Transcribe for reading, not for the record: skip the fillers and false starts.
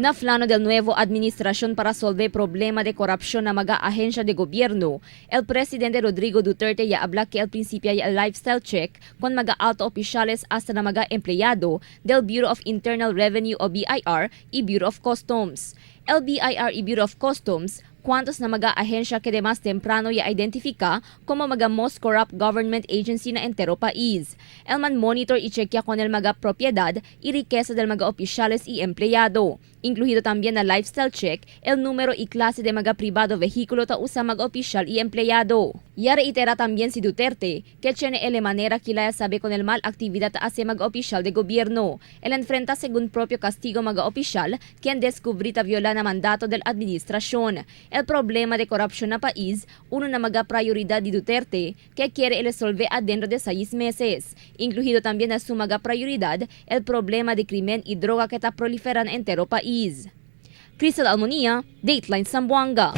Na plano del nuevo administrasyon para solve problema de korupsyon na mga ahensya de gobyerno, el presidente Rodrigo Duterte ya habla que el Prinsipia Ya lifestyle check con mga alto opisyales hasta na mga empleyado del Bureau of Internal Revenue o BIR y Bureau of Customs. El BIR y Bureau of Customs cuantos na mga ahensya que de mas temprano ya identifica como mga most corrupt government agency na entero país. El man monitor y chequea con el mga propiedad y riqueza del mga opisyales y empleyado. Incluido también na lifestyle check el número y clase de mga privado vehículo ta usa mga opisyal y empleyado. Ya reitera también si Duterte que tiene ele manera kilaya sabe con el mal actividad hacia mga opisyal de gobierno. El enfrenta según propio castigo mga opisyal quien descubrita viola na mandato del administrasyon. El problema de korupsyon na país, uno na mga prioridad de Duterte que quiere resolver adentro de 6 meses. Incluido también na su mga prioridad el problema de crimen y droga que ta proliferan entero país. Crystal Almonía, Dateline Zamboanga.